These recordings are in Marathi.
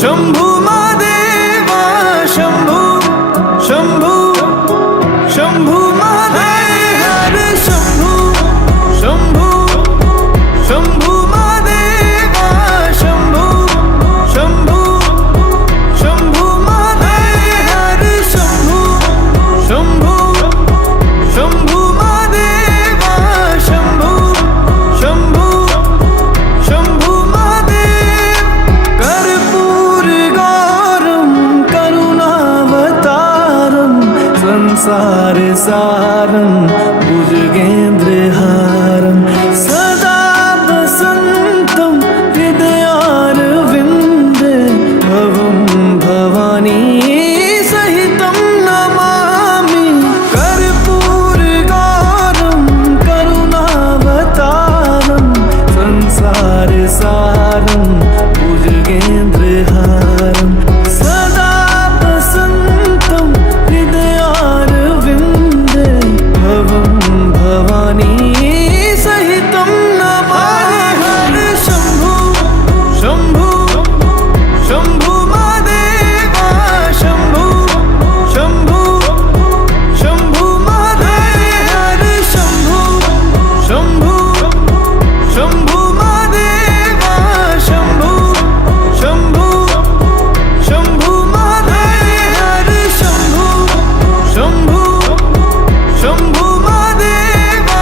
शंभू महादेवा शंभू शंभू शंभू महादेव शंभू शंभू शंभू महादेवा शंभू शंभू शंभू महादेव शंभू शंभू शंभू महादेवा शंभू शंभू शंभू महादेव कर्पूर गौरम करुणावतारम संसार सारम भुजगेन्द्रहारम सदा वसन्तं हृदयारविन्दे भवं भवानी सहितं नमामि कर्पूर गौरम करुणावतारम संसार सारम भुजगेन्द्रहारम सदा वसन्तं हृदयारविन्दे भवं भवानी सहितं नमामि हर शंभू शंभू शंभू महादेवा शंभू शंभू शंभू महादेव हर शंभू शंभू शंभू महादेवा शंभू शंभू शंभू महादेव हर शंभू शंभू शंभू महादेवा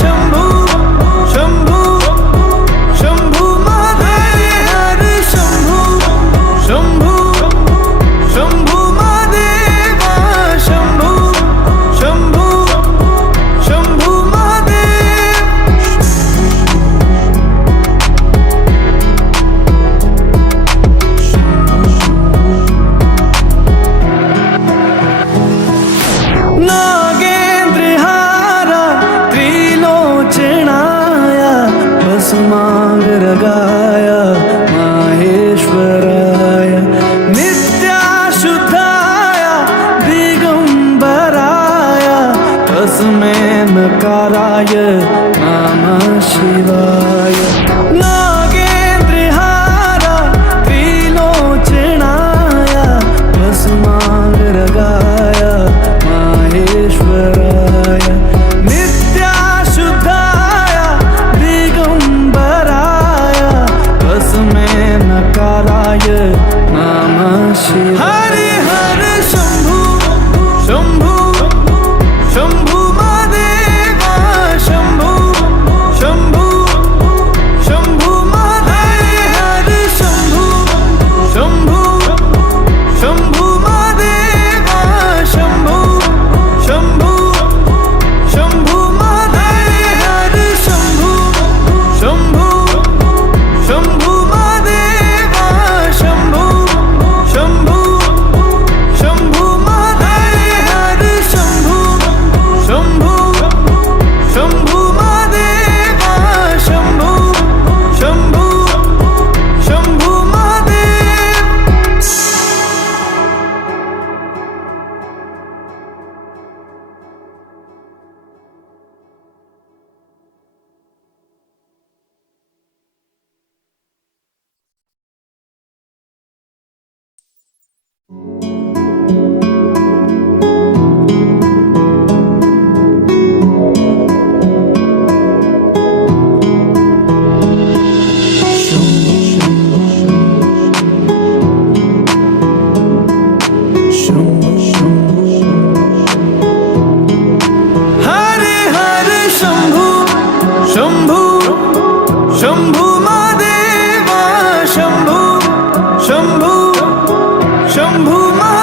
शंभू शंभू शंभू महादेव हर शंभू शंभू शंभू महादेवा शंभू शंभू शंभू महादेव नागेन्द्रहारा त्रिलोचनाय भस्मांगरगाय माहेश्वराय नित्याशुद्धाय दिगंबराय तस्मै नकाराय नमः शिवाय नागेन्द्रहारा त्रिलोचनाय भस्मांगरगाय माहेश्वराय नित्याशुद्धाय दिगंबराय तस्मै नकाराय नमः शिवाय हरे हरे शंभू शंभू शंभू महादेवा शंभू शंभू शंभू महादेव हरे शंभू शंभू शंभू महादेवा शंभू शंभू शंभू महादेव हरे शंभू शंभू शंभू महादेवा शंभू शंभू शंभू महादेव हरे शंभू शंभू शंभू महादेवा शंभू शंभू शंभू महादेव हरे हरे शंभू शंभू शंभू महादेवा शंभू शंभू शंभू महादेव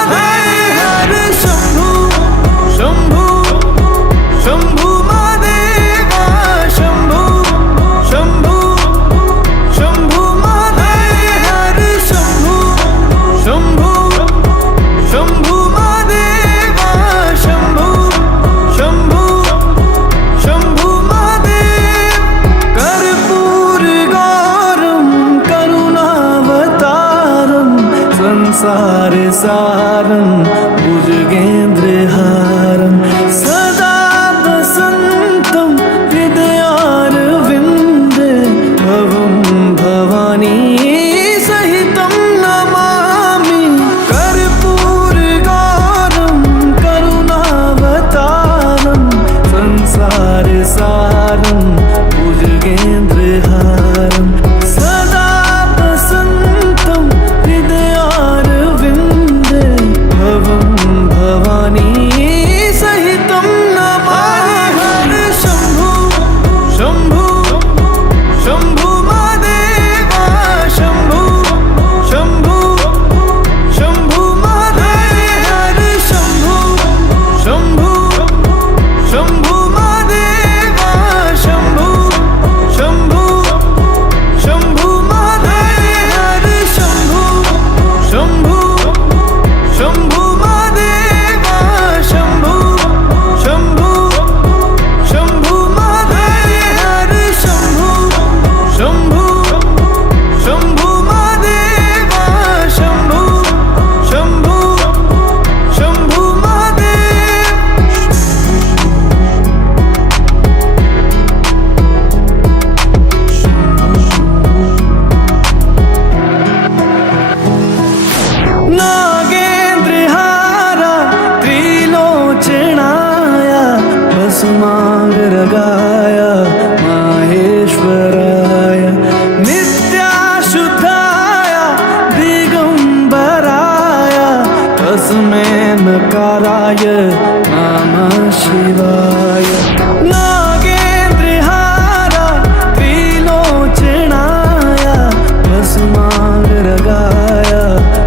शिवाय नागेन्द्रहारा त्रिलोचनाय भस्मांगरागाय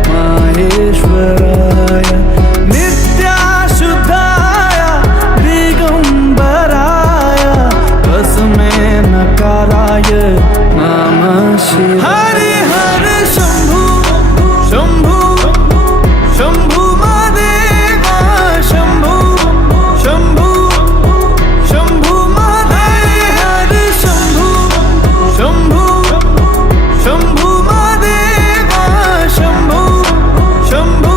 माहेश्वराय नित्याशुद्धाय दिगंबराय भस्मे नकाराय नमः शिवाय हरे हरे शंभु शंभु शंभु महादेवा शंभु शंभु शंभु महादेव शंभु शंभु शंभु महादेवा शंभु शंभु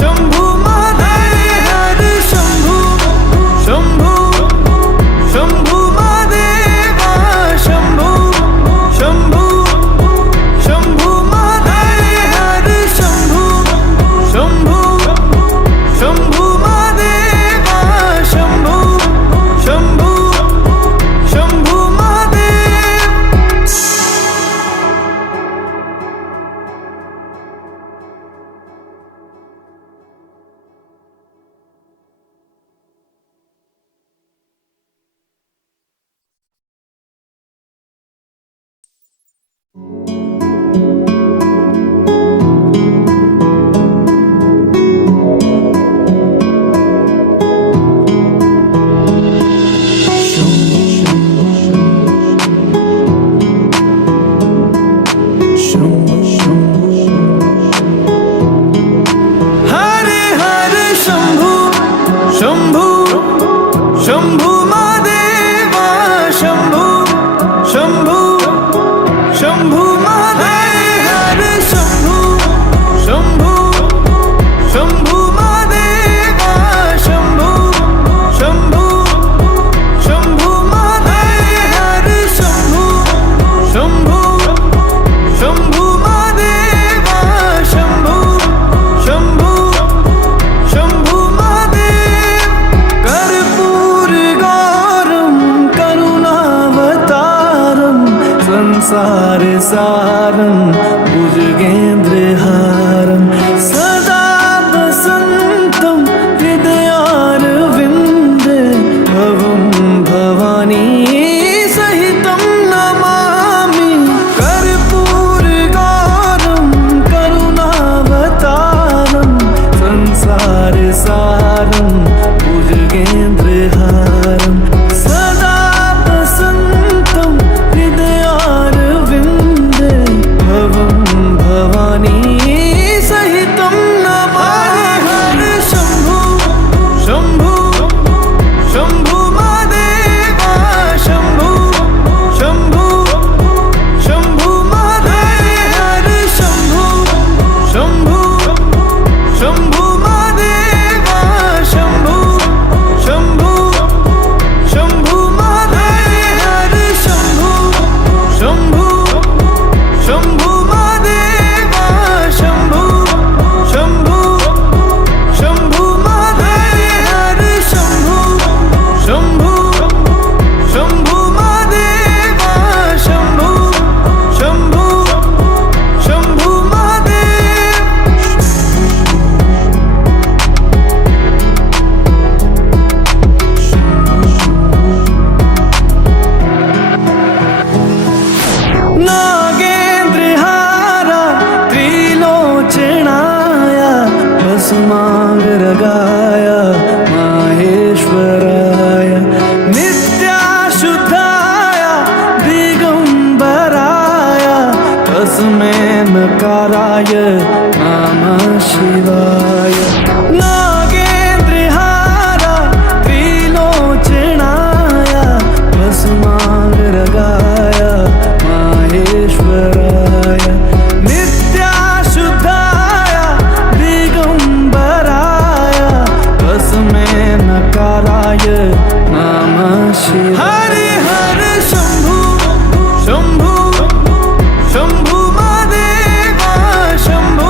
शंभु महादेव शंभु शंभु शंभु महादेवा शंभु शंभु शंभु महादेव शंभु शंभु शंभु महादेवा शंभु शंभु शंभु महादेव हरे हरे शंभु शंभु शंभु महादेवा शंभु शंभु शंभु महादेव शंभु शंभु शंभु महादेवा शंभु शंभु शंभु महादेव शंभु शंभु शंभु महादेवा शंभु शंभु शंभु महादेव कर्पूर गौरम करुणावतारम संसार सारम भुजगेन्द्रहारम सदा वसन्तं हृदयारविन्दे भवं भवानी सहितं नमामि कर्पूर गौरम करुणावतारम संसार सारम भुजगेन्द्रहारम सदा वसन्तं हृदयारविन्दे भवं भवानी सहितं नमामि हरे शंभु शंभु शंभु महादेवा शंभु शंभु शंभु महादेव शंभु शंभु शंभु महादेवा शंभु शंभु शंभु महादेव शंभु शंभु शंभु महादेवा शंभु शंभु शंभु महादेव शंभु शंभु शंभु महादेवा शंभु शंभु शंभु महादेव नागेन्द्रहारा त्रिलोचनाय भस्मांगरागाय माहेश्वराय नित्याशुद्धाय दिगंबराय तस्मै नकाराय नमः शिवाय नागेन्द्रहारा त्रिलोचनाय भस्मांगरागाय माहेश्वराय नित्याशुद्धाय दिगंबराय तस्मै नकाराय नमः शिवाय हरे हरे शंभु शंभु शंभु महादेवा शंभु